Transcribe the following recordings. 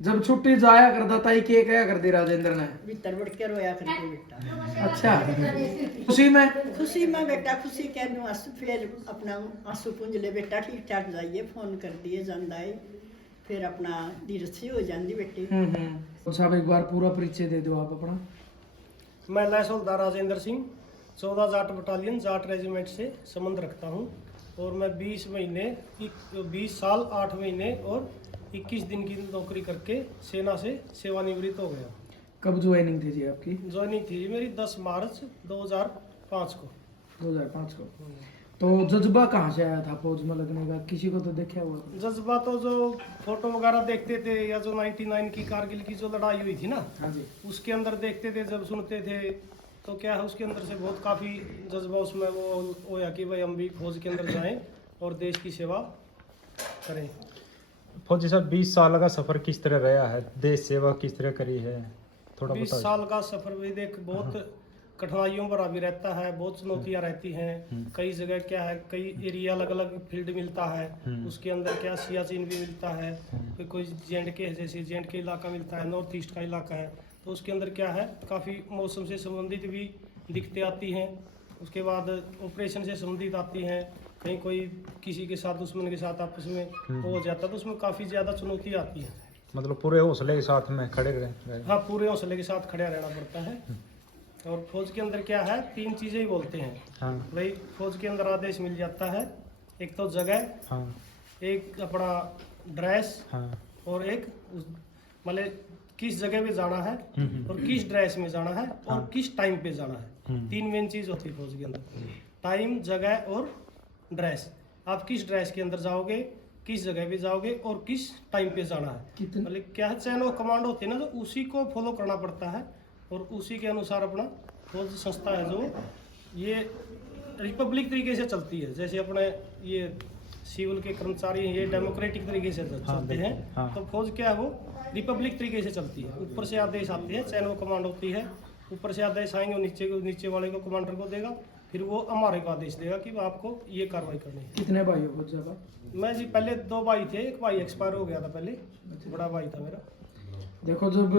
जब छुट्टी जाया करता था ये क्या कर दी राजेंद्र ने? भीतर बढ़ के रोया करके बेटा। अच्छा, खुशी में? खुशी में बेटा, खुशी कहने आंसू फिर अपना आंसू पूंज ले बेटा, ठीक ठाक जाइए, फोन कर दिए जांदा है, फिर अपना धीरज हो जाती बेटी। तो साहब एक बार पूरा परिचय दे दो आप अपना। मैं लहसुलदार राजेंद्र सिंह 14 जाट बटालियन जाट रेजिमेंट से संबंध रखता हूँ और मैं 20 साल 8 महीने और 21 दिन की नौकरी करके सेना से सेवानिवृत्त हो गया। कब ज्वाइनिंग थी जी आपकी? ज्वाइनिंग थी मेरी 10 मार्च 2005 को। 2005 को। तो जज्बा कहाँ से आया था फौज में लगने का? किसी को तो देखा हुआ? जज्बा तो जो फोटो वगैरह देखते थे या जो 99 की कारगिल की जो लड़ाई हुई थी ना, हाँ जी, उसके अंदर देखते थे, जब सुनते थे तो क्या है उसके अंदर से बहुत काफ़ी जज्बा उसमें वो होया कि भाई हम भी फौज के अंदर जाएं और देश की सेवा करें। फौजी साहब 20 साल का सफर किस तरह रहा है, देश सेवा किस तरह करी है, थोड़ा 20 बताओ। साल का सफर भी देख बहुत कठिनाइयों भरा भी रहता है, बहुत चुनौतियां रहती हैं। कई जगह क्या है, कई एरिया अलग अलग फील्ड मिलता है, उसके अंदर क्या सियाचिन भी मिलता है, फिर कोई J&K है, जैसे J&K इलाका मिलता है, नॉर्थ ईस्ट का इलाका है, तो उसके अंदर क्या है काफ़ी मौसम से संबंधित भी दिक्कतें आती हैं। उसके बाद ऑपरेशन से संबंधित आती हैं, कहीं कोई किसी के साथ दुश्मन के साथ आपस में वो हो जाता है, तो उसमें काफ़ी ज़्यादा चुनौती आती है। मतलब पूरे हौसले के साथ में खड़े रहे। हाँ, पूरे हौसले के साथ खड़ा रहना पड़ता है। और फौज के अंदर क्या है, 3 चीज़ें ही बोलते हैं। हाँ भाई फौज के अंदर आदेश मिल जाता है, एक तो जगह, हाँ एक अपना ड्रेस हाँ और एक मतलब किस जगह पे जाना है और किस ड्रेस में जाना है और हाँ। किस टाइम पे जाना है। 3 मेन चीज़ होती है फौज के अंदर, टाइम, जगह और ड्रेस। आप किस ड्रेस के अंदर जाओगे, किस जगह पे जाओगे और किस टाइम पे जाना है, कितने? मतलब क्या है, चैन ऑफ कमांड होते हैं ना, जो उसी को फॉलो करना पड़ता है और उसी के अनुसार अपना फौज संस्था है जो ये रिपब्लिक तरीके से चलती है। जैसे अपने ये सिविल के कर्मचारी हैं, ये डेमोक्रेटिक तरीके से चलते हैं, हाँ। तो फौज क्या है वो रिपब्लिक तरीके से चलती है। ऊपर से आदेश आते हैं, चैन ऑफ कमांड होती है, ऊपर से आदेश आएंगे और नीचे वाले को कमांडर को देगा, फिर वो हमारे को आदेश देगा कि आपको ये कार्रवाई करनी है। कितने भाई हो फौज साहब? मैं जी पहले 2 भाई थे, एक भाई एक्सपायर हो गया था पहले, बड़ा भाई था मेरा। देखो, जब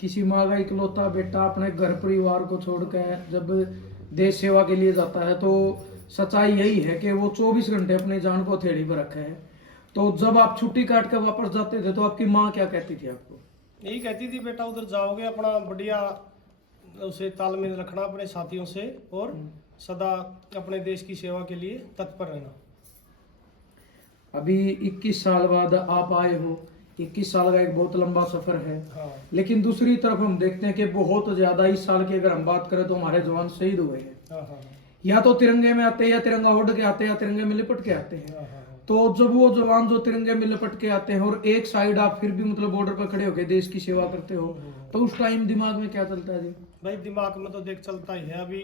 किसी माँ का इकलौता बेटा अपने घर परिवार को छोड़कर जब देश सेवा के लिए जाता है, तो सच्चाई यही है कि वो 24 घंटे अपनी जान को हथेली पर रखे है। तो जब आप छुट्टी काट कर वापस जाते थे तो आपकी माँ क्या कहती थी आपको? यही कहती थी, बेटा उधर जाओगे अपना बढ़िया उसे तालमेल रखना अपने साथियों से और सदा अपने देश की सेवा के लिए तत्पर रहना। अभी 21 साल बाद आप आए हो, 21 साल का एक बहुत लंबा सफर है, हाँ लेकिन दूसरी तरफ हम देखते हैं कि बहुत ज्यादा इस साल की अगर हम बात करें तो हमारे जवान शहीद हुए हैं। हाँ हाँ या तो तिरंगे में आते हैं, या तिरंगा ओढ़ के आते हैं, या तिरंगे में लिपट के आते हैं। हाँ हाँ। तो जब वो जवान जो तिरंगे में लिपट के आते हैं और एक साइड आप फिर भी मतलब बॉर्डर पर खड़े होकर देश की सेवा करते हो, तो उस टाइम दिमाग में क्या चलता है जी? भाई दिमाग में तो देख चलता ही है। अभी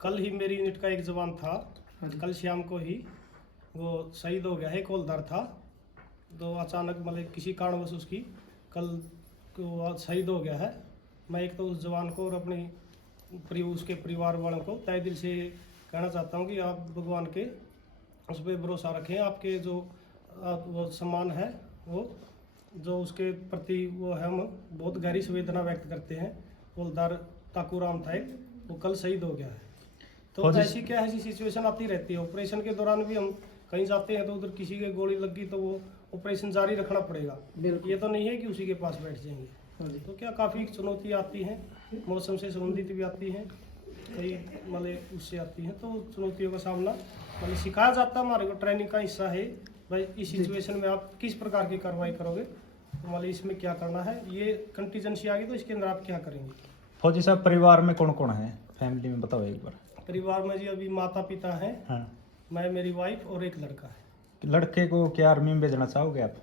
कल ही मेरी यूनिट का एक जवान था, कल शाम को ही वो शहीद हो गया है, एक हवलदार था, तो अचानक मतलब किसी कारणवश उसकी कल को शहीद हो गया है। मैं एक तो उस जवान को और अपनी उसके परिवार वालों को तहे दिल से कहना चाहता हूँ कि आप भगवान के उस पर भरोसा रखें। आपके जो वो सम्मान है, वो जो उसके प्रति वो है, हम बहुत गहरी संवेदना व्यक्त करते हैं। हवलदार ताकूराम था एक, वो कल शहीद हो गया है। तो ऐसी क्या है, ऐसी सिचुएशन आती रहती है। ऑपरेशन के दौरान भी हम कहीं जाते हैं तो उधर किसी के गोली लग गई तो वो ऑपरेशन जारी रखना पड़ेगा। बिल्कुल। ये तो नहीं है कि उसी के पास बैठ जाएंगे। हाँ जी। तो क्या काफ़ी चुनौती आती हैं, मौसम से संबंधित भी आती हैं, कई मतलब उससे आती हैं, तो चुनौतियों का सामना मतलब सिखाया जाता है, हमारे को ट्रेनिंग का हिस्सा है। भाई इस सिचुएशन में आप किस प्रकार की कार्रवाई करोगे, तो मतलब इसमें क्या करना है, ये कंटीजेंसी आ गई तो इसके अंदर आप क्या करेंगे। फौजी साहब परिवार में कौन कौन है, फैमिली में बताओ एक बार। परिवार में जी अभी माता पिता हैं, हाँ। मैं, मेरी वाइफ और एक लड़का है। लड़के को क्या आर्मी में भेजना चाहोगे आप?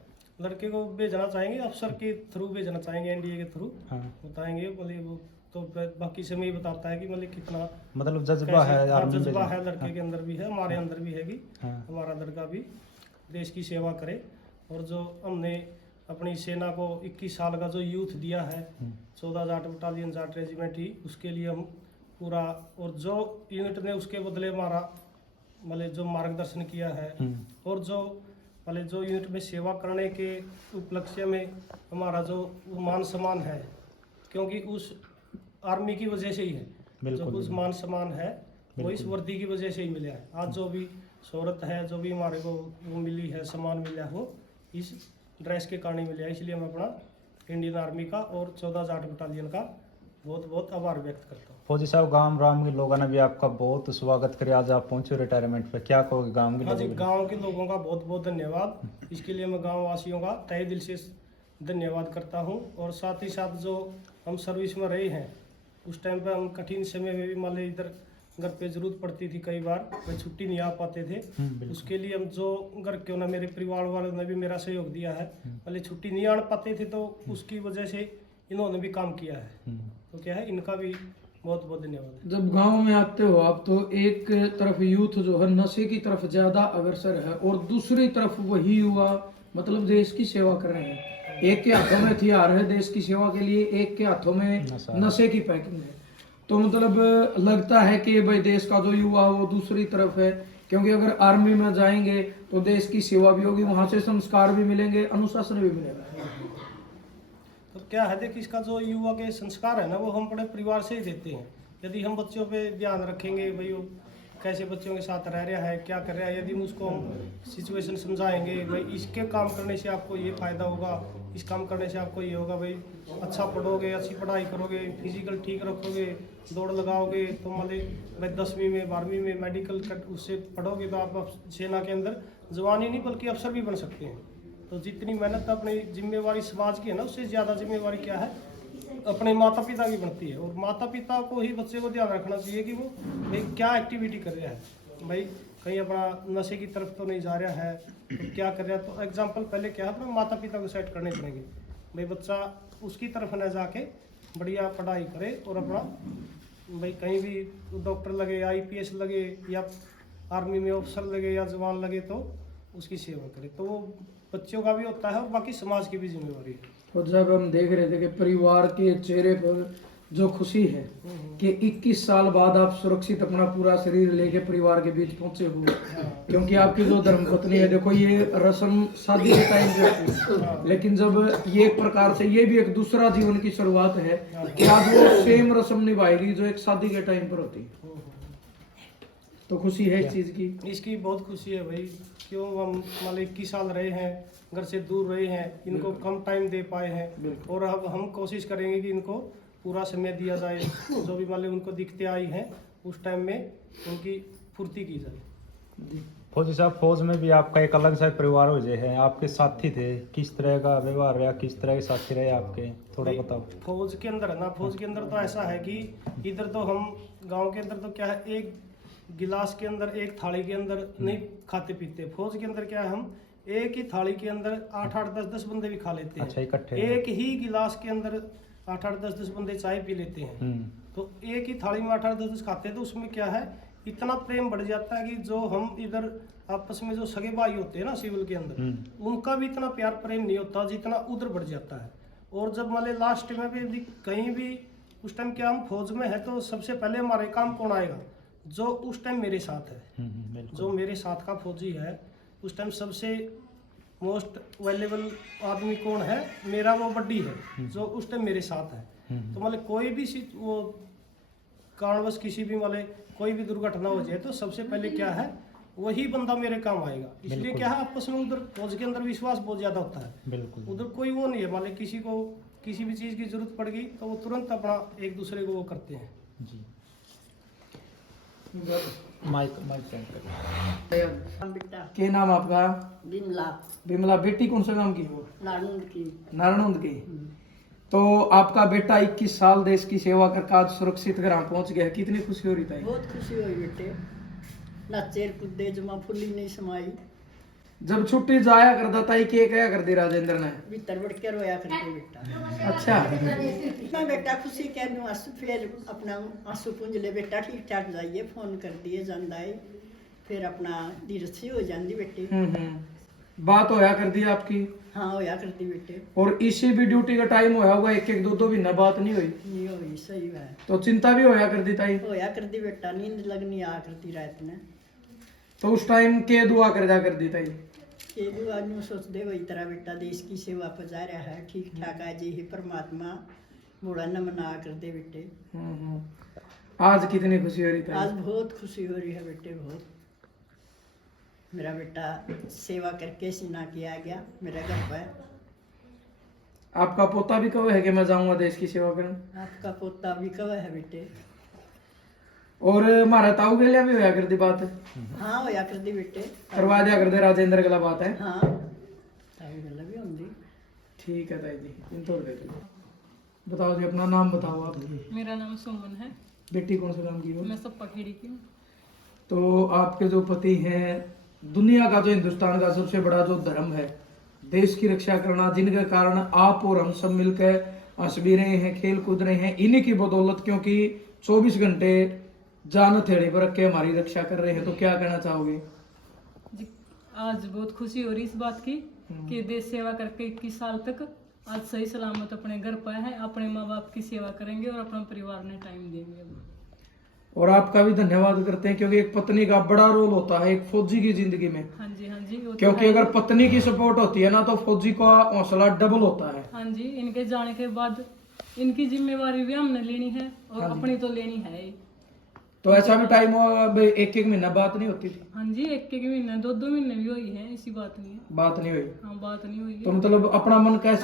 लड़के को भेजना चाहेंगे, अफसर के थ्रू भेजना चाहेंगे, एनडीए के थ्रू हाँ। बताएंगे। मतलब वो तो बाकी समय बताता है कि मतलब कितना मतलब जज्बा है कैसे- हाँ, आर्मी में जज्बा भेजना। है लड़के के अंदर भी है, हमारे अंदर भी है कि हाँ। हमारा लड़का भी देश की सेवा करे। और जो हमने अपनी सेना को 21 साल का जो यूथ दिया है, 14 जाट बटालियन जाट रेजिमेंट ही, उसके लिए हम पूरा, और जो यूनिट ने उसके बदले हमारा मतलब जो मार्गदर्शन किया है और जो वाले जो यूनिट में सेवा करने के उपलक्ष्य में हमारा जो मान सम्मान है, क्योंकि उस आर्मी की वजह से ही है। जो कुछ मान सम्मान है वो इस वर्दी की वजह से ही मिला है। आज जो भी शोहरत है, जो भी हमारे को वो मिली है, सम्मान मिला है, वो इस ड्रेस के कारण ही मिला है। इसलिए मैं अपना इंडियन आर्मी का और 14 जाट बटालियन का बहुत बहुत आभार व्यक्त करता हूँ। फौजी साहब, गांव राम के लोगों ने भी आपका बहुत स्वागत किया। आज आप पहुंचे रिटायरमेंट पे, क्या कहोगे गांव के हाँ जी, लोगों को? गांव के लोगों का बहुत बहुत धन्यवाद। इसके लिए मैं गांव वासियों का तहे दिल से धन्यवाद करता हूँ। और साथ ही साथ जो हम सर्विस में रहे हैं, उस टाइम पे हम कठिन समय में भी मान ली इधर घर पे जरूरत पड़ती थी, कई बार मैं छुट्टी नहीं आ पाते थे। उसके लिए हम जो घर क्यों ना मेरे परिवार वालों ने भी मेरा सहयोग दिया है। मान ली छुट्टी नहीं आ पाते थे तो उसकी वजह से इन्होंने भी काम किया है। तो क्या है, इनका भी बहुत बहुत धन्यवाद। जब गांव में आते हो आप तो एक तरफ यूथ जो है नशे की तरफ ज्यादा अग्रसर है और दूसरी तरफ वही युवा मतलब देश की सेवा कर रहे हैं। एक के हाथों में हथियार है देश की सेवा के लिए, एक के हाथों में नशे की पैकिंग है। तो मतलब लगता है कि भाई देश का जो युवा वो दूसरी तरफ है, क्योंकि अगर आर्मी में जाएंगे तो देश की सेवा भी होगी, वहां से संस्कार भी मिलेंगे, अनुशासन भी मिलेगा। तो क्या है, देखिए इसका जो युवा के संस्कार है ना, वो हम अपने परिवार से ही देते हैं। यदि हम बच्चों पे ध्यान रखेंगे, भाई वो कैसे बच्चों के साथ रह रहा है, क्या कर रहा है, यदि उसको हम सिचुएशन समझाएंगे, भाई इसके काम करने से आपको ये फ़ायदा होगा, इस काम करने से आपको ये होगा, भाई अच्छा पढ़ोगे, अच्छी पढ़ाई करोगे, फिजिकल ठीक रखोगे, दौड़ लगाओगे, तो मान ली भाई 10वीं में 12वीं में मेडिकल उससे पढ़ोगे तो आप सेना के अंदर जवान ही नहीं बल्कि अफसर भी बन सकते हैं। तो जितनी मेहनत अपनी जिम्मेवारी समाज की है ना, उससे ज़्यादा जिम्मेवारी क्या है, अपने माता पिता की बनती है। और माता पिता को ही बच्चे को ध्यान रखना चाहिए कि वो भाई क्या एक्टिविटी कर रहा है, भाई कहीं अपना नशे की तरफ तो नहीं जा रहा है, तो क्या कर रहा है। तो एग्जाम्पल पहले क्या है, अपने माता पिता को सेट करने पड़ेंगे, भाई बच्चा उसकी तरफ न जाके बढ़िया पढ़ाई करे और अपना भाई कहीं भी डॉक्टर लगे, IPS लगे, या आर्मी में ऑफिसर लगे, या जवान लगे, तो उसकी सेवा करे। तो वो बच्चों का भी होता है और बाकी समाज की भी जिम्मेवारी है। और जब हम देख रहे थे कि परिवार के चेहरे पर जो खुशी है कि 21 साल बाद आप सुरक्षित अपना पूरा शरीर लेके परिवार के बीच पहुंचे हो, क्योंकि आपकी जो धर्मपत्नी है, देखो ये रस्म शादी के टाइम पे होती है, लेकिन जब ये एक प्रकार से ये भी एक दूसरा जीवन की शुरुआत है कि आज वो सेम रस्म निभाएगी जो एक शादी के टाइम पर होती है। तो खुशी है इस चीज की, इसकी बहुत खुशी है भाई। क्यों, हम मान लो 21 साल रहे हैं, घर से दूर रहे हैं, इनको कम टाइम दे पाए हैं, और अब हम कोशिश करेंगे कि इनको पूरा समय दिया जाए। जो भी मान लो उनको दिक्कतें आई हैं उस टाइम में उनकी पूर्ति की जाए। फौजी साहब, फौज में भी आपका एक अलग सा परिवार हो जाए है, आपके साथी थे, किस तरह का व्यवहार रहा, किस तरह के साथी रहे आपके, थोड़ा बताओ। फौज के अंदर है ना, फौज के अंदर तो ऐसा है कि इधर तो हम गांव के अंदर तो क्या है, एक गिलास के अंदर, एक थाली के अंदर नहीं खाते पीते। फौज के अंदर क्या है, हम एक ही थाली के अंदर 8-8, 10-10 बंदे भी खा लेते हैं। अच्छा, इकट्ठे एक ही गिलास के अंदर 8-8, 10-10 बंदे चाय पी लेते हैं। तो एक ही थाली में 8-8, 10-10 खाते हैं, तो उसमें क्या है, इतना प्रेम बढ़ जाता है कि जो हम इधर आपस में जो सगे भाई होते हैं ना सिविल के अंदर, उनका भी इतना प्यार प्रेम नहीं होता जितना उधर बढ़ जाता है। और जब मान लास्ट में भी कहीं भी उस टाइम क्या, हम फौज में है तो सबसे पहले हमारे काम कौन आएगा, जो उस टाइम मेरे साथ है, जो मेरे साथ का फौजी है, उस टाइम सबसे मोस्ट वैल्यूएबल आदमी कौन है, मेरा वो बड्डी है जो उस टाइम मेरे साथ है। तो मतलब कोई भी वो कारणवश किसी भी मतलब कोई भी दुर्घटना हो जाए तो सबसे पहले क्या है, वही बंदा मेरे काम आएगा। इसलिए क्या है, आपस में उधर फौज के अंदर विश्वास बहुत ज्यादा होता है। बिल्कुल, उधर कोई वो नहीं है, मतलब किसी को किसी भी चीज की जरूरत पड़ गई तो वो तुरंत अपना एक दूसरे को वो करते हैं जी। माइक बेटा क्या नाम आपका? बिमला, बिमला। बेटी कौन सा काम की हो? नारनूंद की। नारायण की। तो आपका बेटा 21 साल देश की सेवा करके आज सुरक्षित घर पहुंच गया, कितनी खुशी हो रही थी? बहुत खुशी हुई बेटे, नाचे कूदे जमा फुली नहीं समाई। जब छुट्टी जाया करता था के क्या कर दी राजेंद्र ने? भीतर बढ़ के रोया करते बेटा। अच्छा, इतना बेटा खुशी कहूँ आंसू, फिर अपना आंसू पूंज ले बेटा, ठीक ठाक जाइए, फोन कर दिए जांदा है, फिर अपना धीरसी हो जाती बेटी। बात होया कर दी आपकी? हाँ होया करती बेटे। और इसी भी ड्यूटी का टाइम होया होगा, एक एक दो दो महीना बात नहीं हुई? नहीं हुई, सही है। तो चिंता भी होया कर दी ताई? होया करती बेटा, नींद लगनी आ करती रात में। तो उस टाइम के दुआ कर जा कर दी ताई? ये भी आदमी सोचते वही तरह बेटा देश की सेवा पर जा रहा है ठीक ठाक है जी ही परमात्मा बड़ा न मना कर दे बेटे। आज कितनी खुशी हो रही थी? आज बहुत खुशी हो रही है बेटे, बहुत। मेरा बेटा सेवा करके सीना किया गया मेरा घर पर। आपका पोता भी कब है कि मैं जाऊंगा देश की सेवा करने? आपका पोता भी कब है बेटे? और मारा ताऊ के लिए भी होया कर दी बात है? हाँ होया कर दी बेटे, करवा दिया कर दे राजेंद्र गला बात है। हाँ ताऊ गला भी होंगी। ठीक है ताई जी, इन तोड़ दे दो। बताओ जी, अपना नाम बताओ आप। मेरा नाम सुमन है, बेटी कौन से नाम की हो? मैं सप्पा खेड़ी की हूँ। तो आपके जो पति हैं, दुनिया का जो हिंदुस्तान का सबसे बड़ा जो धर्म है देश की रक्षा करना, जिनके कारण आप और हम सब मिलकर हंस भी रहे हैं, खेल कूद रहे हैं, इन्हीं की बदौलत, क्योंकि 24 घंटे जान हथेली पर रख के हमारी रक्षा कर रहे हैं। तो क्या कहना चाहोगे? जी, आज बहुत खुशी हो रही इस बात की कि देश सेवा करके 21 साल तक आज सही सलामत अपने घर पर है, अपने माँ बाप की सेवा करेंगे और अपना परिवार ने टाइम देंगे अब। और आपका भी धन्यवाद करते हैं, क्योंकि एक पत्नी का बड़ा रोल होता है एक फौजी की जिंदगी में। हाँ जी वो तो क्योंकि है। अगर पत्नी की सपोर्ट होती है ना तो फौजी का हौसला डबल होता है। हाँ जी, इनके जाने के बाद इनकी जिम्मेवारी भी हमने लेनी है और हाँ जी। अपनी तो लेनी है ही। तो ऐसा भी टाइम अब एक महीना बात नहीं होती थी? हाँ जी, एक महीने 2 महीने भी हुई है, ऐसी बात नहीं है। बात नहीं हुई? हाँ बात नहीं हुई तो है। मतलब अपना मन कैसे